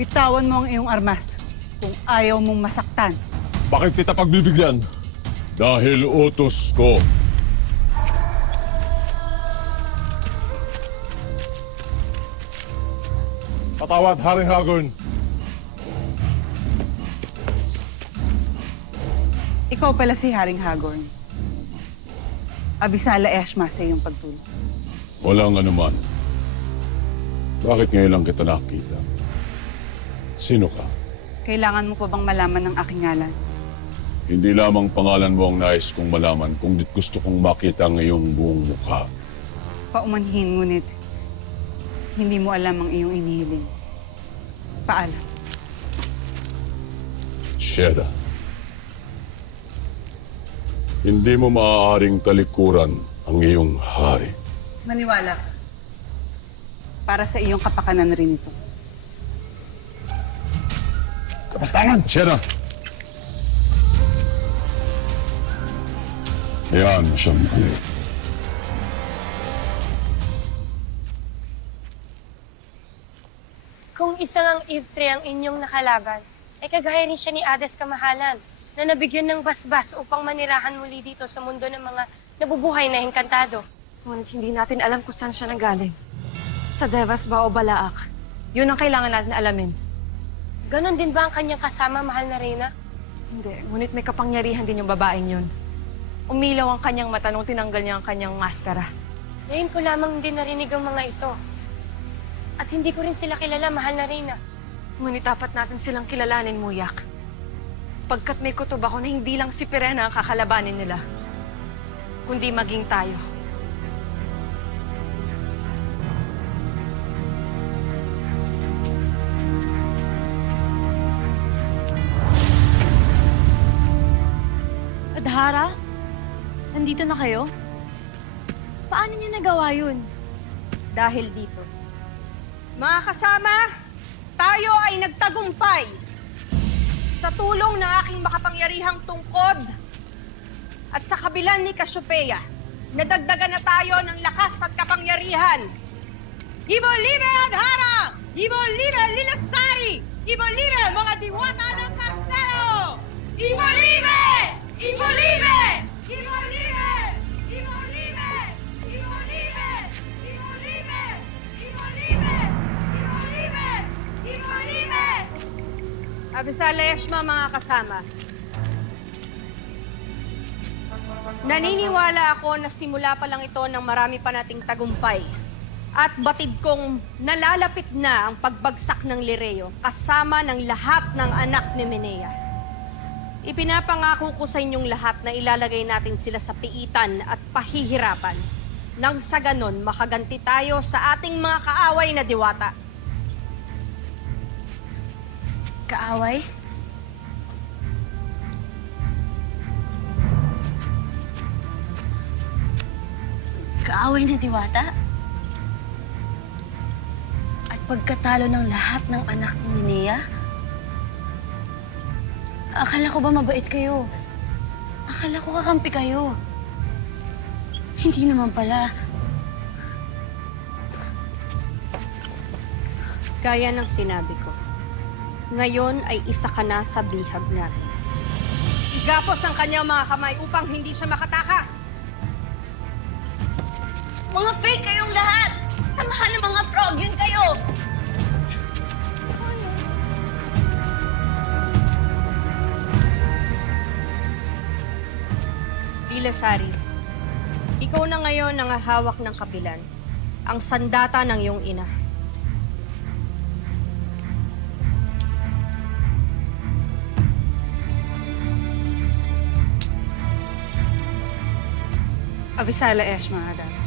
Bitawan mo ang iyong armas kung ayaw mong masaktan. Bakit kita pagbibigyan? Dahil utos ko. Patawad, Haring Hagorn. Ikaw pala si Haring Hagorn. Abisala Eshma sa iyong pagtulong. Walang anuman. Bakit ngayon lang kita nakita? Sino ka? Kailangan mo pa bang malaman ng aking ngalan? Hindi lamang pangalan mo ang nais kong malaman, kundi gusto kong makita ang iyong buong mukha. Paumanhin, ngunit hindi mo alam ang iyong inihiling. Paalam. Sheda. Hindi mo maaaring talikuran ang iyong hari. Maniwala ka. Para sa iyong kapakanan rin ito. Kapastangan! Sheda! Hayaan mo siyang makalik. Kung isang ang Eve-3 ang inyong nakalaban, ay kagaya rin siya ni Hades kamahalan na nabigyan ng basbas upang manirahan muli dito sa mundo ng mga nabubuhay na engkantado. Ngunit hindi natin alam kung saan siya nanggaling. Sa Devas ba o Balaak? Yun ang kailangan natin alamin. Ganon din ba ang kanyang kasama, mahal na Reyna? Hindi, ngunit may kapangyarihan din yung babaeng yun. Umilaw ang kanyang mata nung tinanggal niya ang kanyang maskara. Ngayon ko lamang din narinig ang mga ito. At hindi ko rin sila kilala, mahal na Reyna. Ngunit dapat natin silang kilalanin, Muyak. Pagkat may kutob ako na hindi lang si Pirena ang kakalabanin nila, kundi maging tayo. Adhara? Nandito na kayo? Paano niyo nagawa yun? Dahil dito. Mga kasama, tayo ay nagtagumpay sa tulong ng aking makapangyarihang tungkod at sa kabilan ni Cassiopeia. Nadagdagan na tayo ng lakas at kapangyarihan. Ibolime Adhara! Ibolime Lilasari! Ibolime mga diwata ng Karsero! Ibolime! Ibolime! Ibolime! Ibolime! Ibolime! Ibolime! Ibolime! Ibolime! Ibolime! Abisala Eshma, mga kasama. Naniniwala ako na simula pa lang ito ng marami pa nating tagumpay. At batid kong nalalapit na ang pagbagsak ng Lireo kasama ng lahat ng anak ni Menea. Ipinapangako ko sa inyong lahat na ilalagay natin sila sa piitan at pahihirapan. Nang sa ganon, makaganti tayo sa ating mga kaaway na diwata. Kaaway? Kaaway na diwata? At pagkatalo ng lahat ng anak ni Minea? Akala ko ba mabait kayo? Akala ko kakampi kayo. Hindi naman pala. Gaya ng sinabi ko, ngayon ay isa ka na sa bihag natin. Igapos ang kanyang mga kamay upang hindi siya makatakas. Mga fake kayong lahat! Samahan ng mga frog, yun kayo! Lilasari, ikaw na ngayon ang hawak ng kabilan, ang sandata ng iyong ina. Abisala Eshma, Adhara.